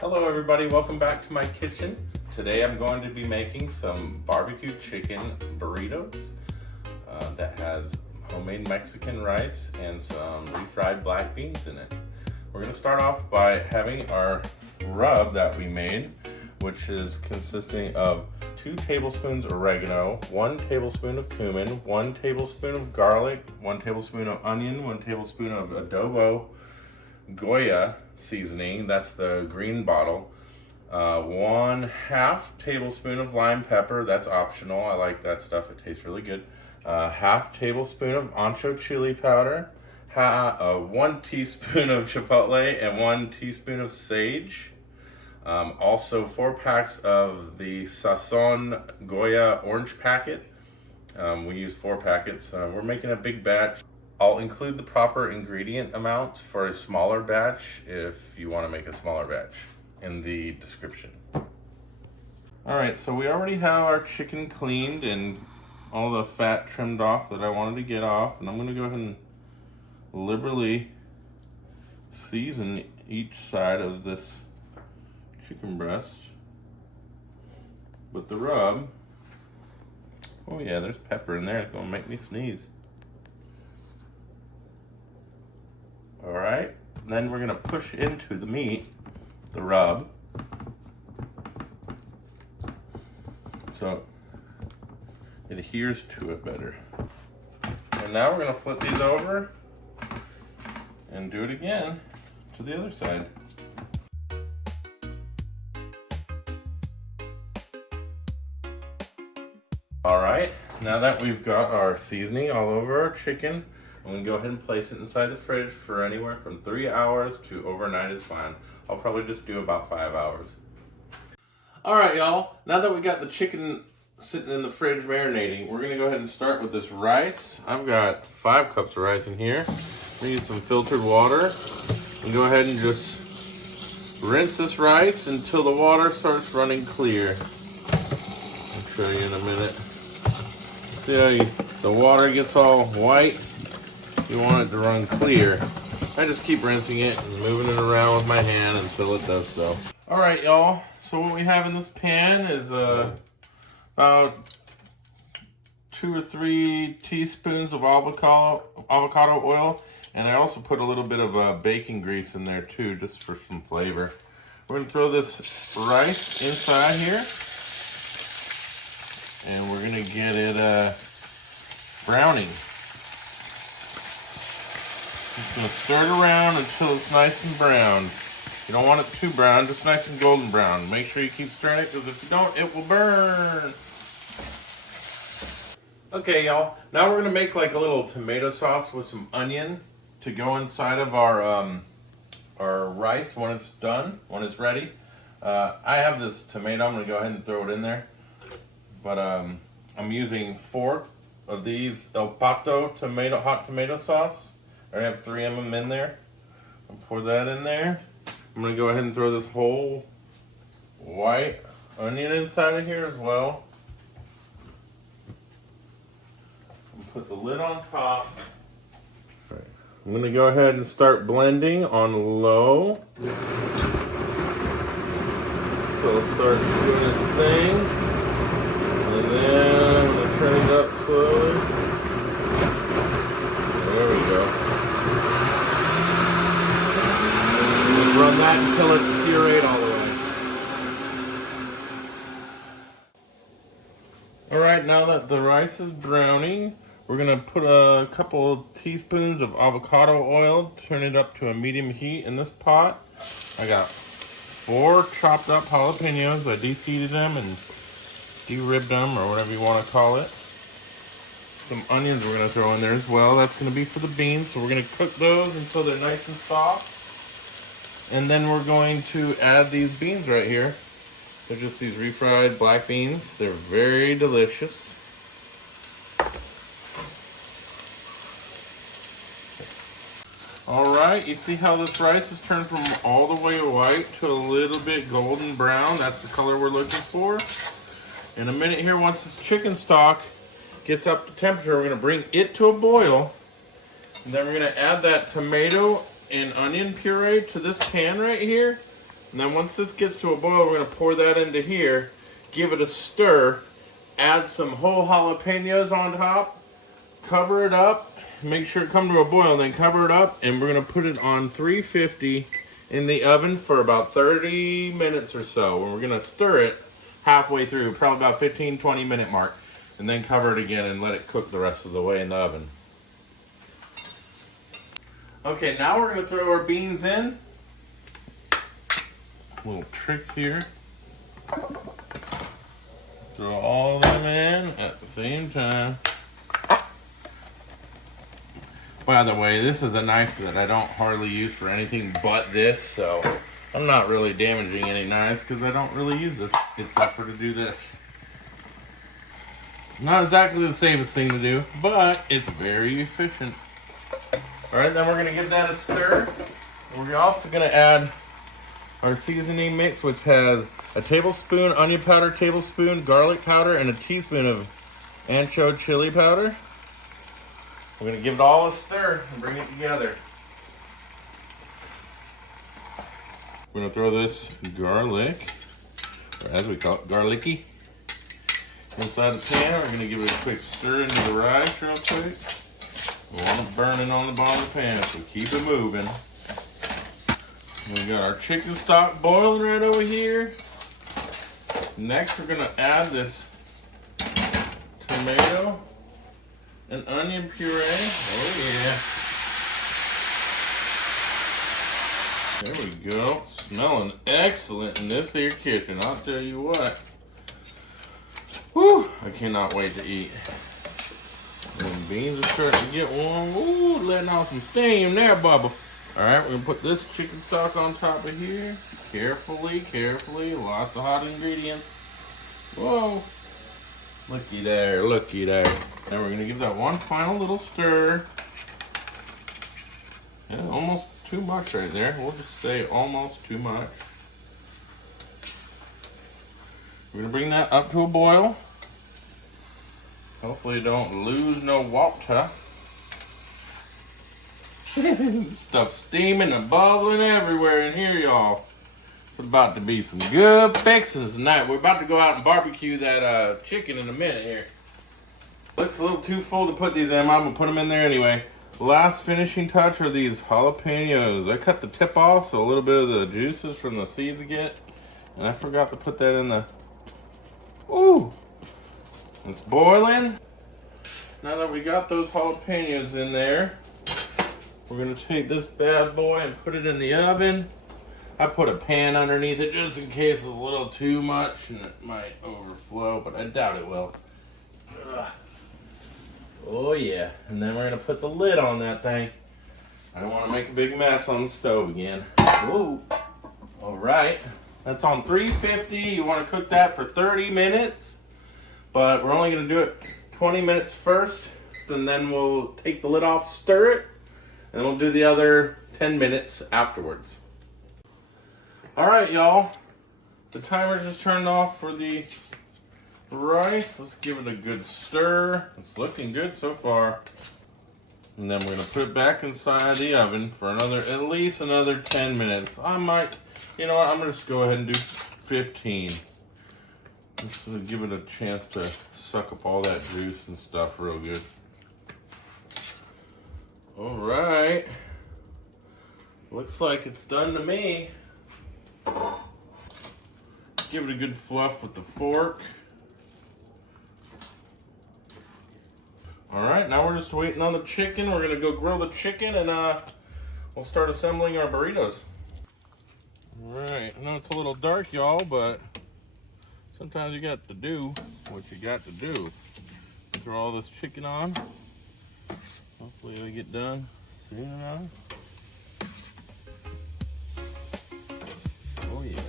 Hello everybody, welcome back to my kitchen. Today I'm going to be making some barbecue chicken burritos that has homemade Mexican rice and some refried black beans in it. We're going to start off by having our rub that we made, which is consisting of 2 tablespoons oregano, 1 tablespoon of cumin, 1 tablespoon of garlic, 1 tablespoon of onion, 1 tablespoon of Adobo Goya seasoning, that's the green bottle, 1/2 tablespoon of lime pepper, that's optional, I like that stuff, it tastes really good, 1/2 tablespoon of Ancho chili powder, 1 teaspoon of Chipotlé, and 1 teaspoon of sage. Also 4 packs of the Sazón Goya orange packet. We use 4 packets. We're making a big batch. I'll include the proper ingredient amounts for a smaller batch if you want to make a smaller batch in the description. Alright, so we already have our chicken cleaned and all the fat trimmed off that I wanted to get off, and I'm going to go ahead and liberally season each side of this chicken breast with the rub. Oh yeah, there's pepper in there, it's going to make me sneeze. Alright, then we're going to push into the meat, the rub, so it adheres to it better. And now we're going to flip these over and do it again to the other side. Alright, now that we've got our seasoning all over our chicken, I'm going to go ahead and place it inside the fridge for anywhere from 3 hours to overnight is fine. I'll probably just do about 5 hours. Alright y'all, now that we got the chicken sitting in the fridge marinating, we're going to go ahead and start with this rice. I've got 5 cups of rice in here. I'm going to use some filtered water and go ahead and just rinse this rice until the water starts running clear. I'll show you in a minute. See how the water gets all white? You want it to run clear. I just keep rinsing it and moving it around with my hand until it does so. Alright y'all, so what we have in this pan is about 2 or 3 teaspoons of avocado oil, and I also put a little bit of bacon grease in there too, just for some flavor. We're going to throw this rice inside here, and we're going to get it browning. Just going to stir it around until it's nice and brown. You don't want it too brown, just nice and golden brown. Make sure you keep stirring it, because if you don't, it will burn. Okay, y'all. Now we're going to make like a little tomato sauce with some onion to go inside of our rice when it's done, when it's ready. I have this tomato. I'm going to go ahead and throw it in there. But I'm using 4 of these El Pato hot tomato sauce. I have 3 of them in there. I'll pour that in there. I'm going to go ahead and throw this whole white onion inside of here as well. And put the lid on top. I'm going to go ahead and start blending on low. So it starts doing its thing. And then I'm going to turn it up slowly. There we go. Run that until it's pureed all the way. Alright, now that the rice is browning, we're going to put a couple of teaspoons of avocado oil, turn it up to a medium heat in this pot. I got 4 chopped up jalapeños. I deseeded them and de-ribbed them, or whatever you want to call it. Some onions we're going to throw in there as well. That's going to be for the beans, so we're going to cook those until they're nice and soft. And then we're going to add these beans right here. They're just these refried black beans. They're very delicious. Alright, you see how this rice has turned from all the way white to a little bit golden brown? That's the color we're looking for. In a minute here, once this chicken stock gets up to temperature, we're going to bring it to a boil. And then we're going to add that tomato and onion puree to this pan right here. And then once this gets to a boil, we're gonna pour that into here, give it a stir, add some whole jalapenos on top, cover it up, make sure it comes to a boil, then cover it up, and we're gonna put it on 350 in the oven for about 30 minutes or so. And we're gonna stir it halfway through, probably about 15-20 minute mark, and then cover it again and let it cook the rest of the way in the oven. Okay, now we're gonna throw our beans in. Little trick here. Throw all of them in at the same time. By the way, this is a knife that I don't hardly use for anything but this, so I'm not really damaging any knives because I don't really use this except for to do this. Not exactly the safest thing to do, but it's very efficient. Alright, then we're going to give that a stir. We're also going to add our seasoning mix, which has a tablespoon onion powder, tablespoon garlic powder, and a teaspoon of ancho chili powder. We're going to give it all a stir and bring it together. We're going to throw this garlic, or as we call it, garlicky, inside the pan. We're going to give it a quick stir into the rice real quick. We want it burning on the bottom of the pan, so keep it moving. We got our chicken stock boiling right over here. Next, we're going to add this tomato and onion puree. Oh yeah. There we go. Smelling excellent in this here kitchen. I'll tell you what. Whew, I cannot wait to eat. And the beans are starting to get warm. Ooh, letting off some steam there, Bubba. Alright, we're gonna put this chicken stock on top of here. Carefully, carefully. Lots of hot ingredients. Whoa. Looky there, looky there. Now we're gonna give that one final little stir. Yeah, almost too much right there. We'll just say almost too much. We're gonna bring that up to a boil. Hopefully don't lose no water. Stuff steaming and bubbling everywhere in here, y'all. It's about to be some good fixings tonight. We're about to go out and barbecue that chicken in a minute here. Looks a little too full to put these in. I'm gonna put them in there anyway. Last finishing touch are these jalapenos. I cut the tip off so a little bit of the juices from the seeds get. And I forgot to put that in the... Ooh! It's boiling. Now that we got those jalapenos in there, we're gonna take this bad boy and put it in the oven. I put a pan underneath it just in case it's a little too much and it might overflow, but I doubt it will. Ugh. Oh yeah, and then we're gonna put the lid on that thing. I don't want to make a big mess on the stove again. Whoa. All right, that's on 350. You want to cook that for 30 minutes, but we're only gonna do it 20 minutes first, and then we'll take the lid off, stir it, and we'll do the other 10 minutes afterwards. All right, y'all. The timer just turned off for the rice. Let's give it a good stir. It's looking good so far. And then we're gonna put it back inside the oven for at least another 10 minutes. I might, you know what, I'm gonna just go ahead and do 15. Just to give it a chance to suck up all that juice and stuff real good. All right. Looks like it's done to me. Give it a good fluff with the fork. All right, now we're just waiting on the chicken. We're gonna go grill the chicken and we'll start assembling our burritos. All right, I know it's a little dark, y'all, but sometimes you got to do what you got to do. Throw all this chicken on. Hopefully it'll get done soon enough. Oh yeah.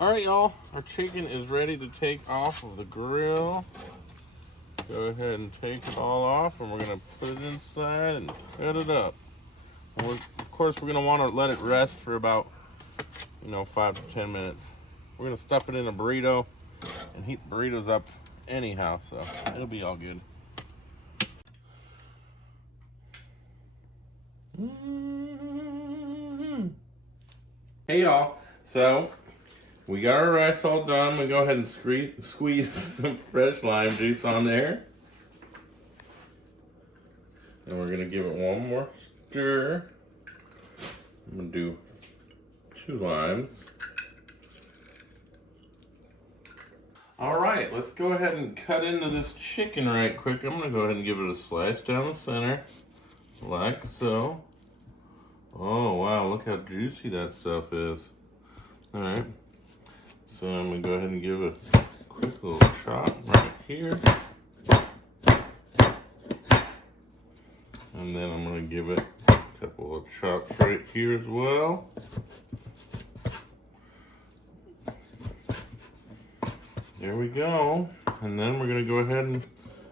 All right, y'all, our chicken is ready to take off of the grill. Go ahead and take it all off, and we're gonna put it inside and cut it up. And of course, we're gonna wanna let it rest for about, 5 to 10 minutes. We're gonna stuff it in a burrito and heat the burritos up anyhow, so it'll be all good. Hey y'all, so we got our rice all done. We go ahead and squeeze some fresh lime juice on there. And we're gonna give it one more stir. I'm gonna do 2 limes. All right, let's go ahead and cut into this chicken right quick. I'm gonna go ahead and give it a slice down the center, like so. Oh wow, look how juicy that stuff is. All right, so I'm gonna go ahead and give it a quick little chop right here. And then I'm gonna give it a couple of chops right here as well. There we go. And then we're gonna go ahead and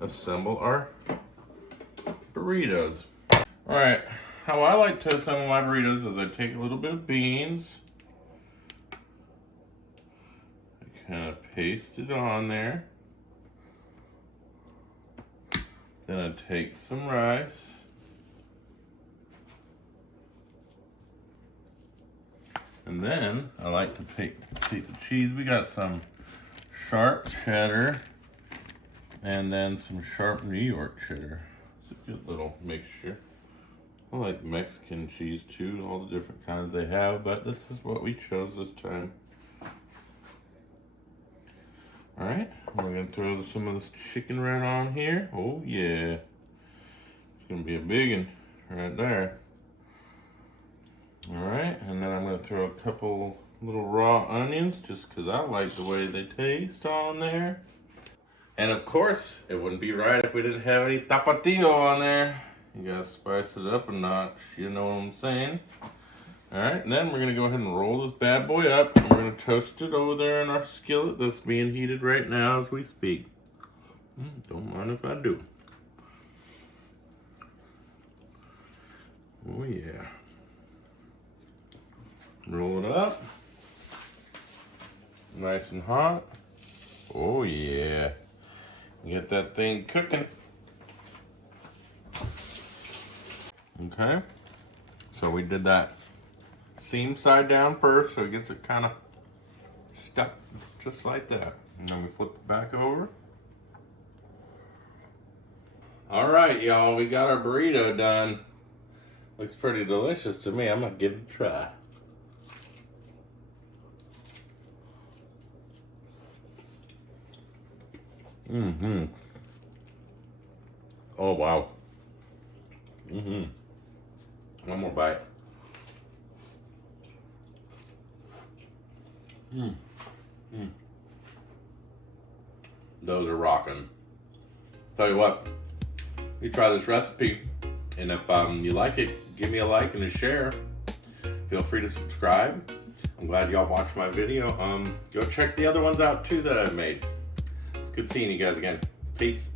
assemble our burritos. All right, how I like to assemble my burritos is I take a little bit of beans, I kind of paste it on there. Then I take some rice. And then I like to take the cheese. We got some sharp cheddar and then some sharp New York cheddar. It's a good little mixture. I like Mexican cheese too, all the different kinds they have, but this is what we chose this time. All right, we're gonna throw some of this chicken right on here. Oh yeah, it's gonna be a big one right there. All right, and then I'm gonna throw a couple little raw onions just because I like the way they taste on there. And of course, it wouldn't be right if we didn't have any tapatio on there. You gotta spice it up a notch, you know what I'm saying? All right, and then we're gonna go ahead and roll this bad boy up, and we're gonna toast it over there in our skillet that's being heated right now as we speak. Don't mind if I do. Oh yeah. Roll it up. Nice and hot. Oh yeah. Get that thing cooking. Okay. So we did that seam side down first, so it gets it kind of stuck just like that. And then we flip it back over. All right, y'all, we got our burrito done. Looks pretty delicious to me. I'm gonna give it a try. Oh wow. One more bite. Those are rocking. Tell you what, you try this recipe, and if you like it, give me a like and a share. Feel free to subscribe. I'm glad y'all watched my video. Go check the other ones out too that I've made. It's good seeing you guys again. Peace.